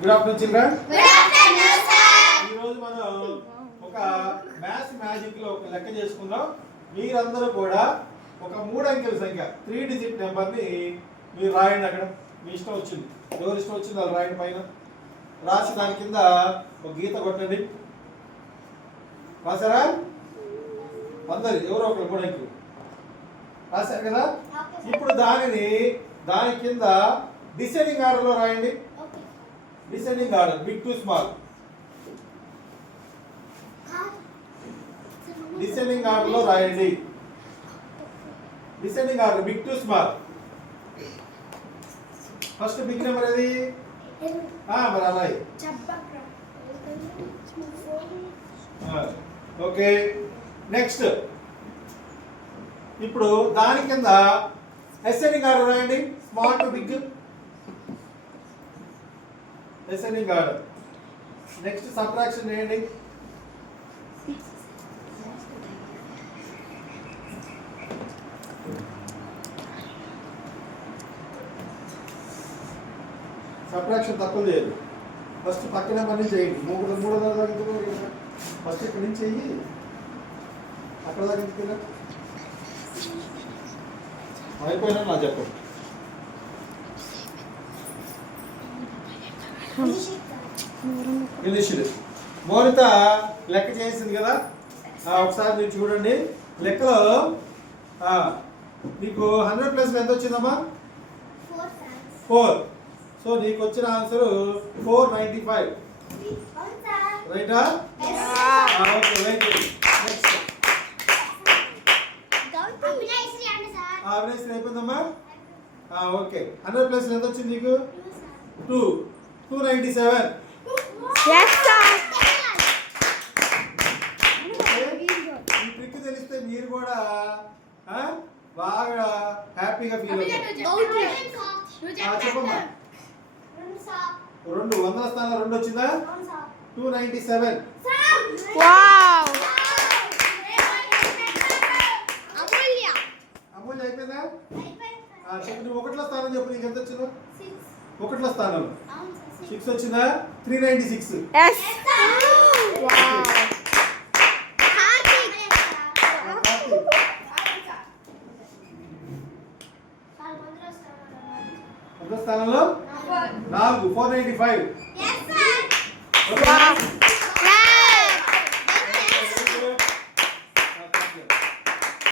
Good afternoon children. ఈ రోజు మనం ఒక మ్యాథ్స్ మ్యాజిక్ లో ఒక లెక్క చేసుకుందాం. మీరందరూ కూడా ఒక 3 అంకెల సంఖ్య 3 డిజిట్ నెంబర్ ని మీరు రాయండి. అక్కడ మీ ఇష్టం వచ్చింది, ఎవరి ఇష్టం వచ్చింది వాళ్ళు రాయండి. పైన రాసి దాని కింద ఒక గీత కొట్టండి. రాసారా? అందరు ఎవరో ఒకరు 3 అంకెలు రాశారు కదా. ఇప్పుడు దాని కింద డిసెండింగ్ ఆర్డర్ లో రాయండి. Descending order big to small. Descending order లో రాయండి. Descending order big to small. First big number ఏది? మరి అలాగే ఓకే. నెక్స్ట్ ఇప్పుడు దాని కింద అసెండింగ్ ఆర్డర్ రాయండి. Small to big ascending order. Next subtraction చేయండి. సబ్ట్రాక్షన్ తక్కువ చేయదు. ఫస్ట్ పక్కన పని చేయండి. మూడో దాకా ఫస్ట్ ఇక్కడి నుంచి చెయ్యి, అక్కడ దాకా ఎందుకు అయిపోయినా నా చెప్పండి. ఫినిష్డ్. మోనిత లెక్క చేసింది కదా, ఒకసారి మీరు చూడండి. లెక్కలో నీకు 100 ప్లస్ ఎంత వచ్చిందమ్మా? 4. సో నీకు వచ్చిన ఆన్సర్ 495. రైటా? Okay, very good. Next Avinesh అయిపోయిందమ్మా. ఓకే, 100 ప్లస్ ఎంత వచ్చింది నీకు? 297. ఈ ట్రిక్ తెలిస్తే మీరు కూడా బాగా హ్యాపీగా ఫీల్ అవుతారు. చెప్పమ్మా. 2 వందల స్థానంలో 2 వచ్చిందా? 297. అమూల్య అయిపోయిందా? చెప్పు, నువ్వు 1వ స్థానం చెప్పు. నీకు ఎంత వచ్చిందో? 1వ స్థానం 6 వచ్చిందా? 396. స్థానంలో 4 495.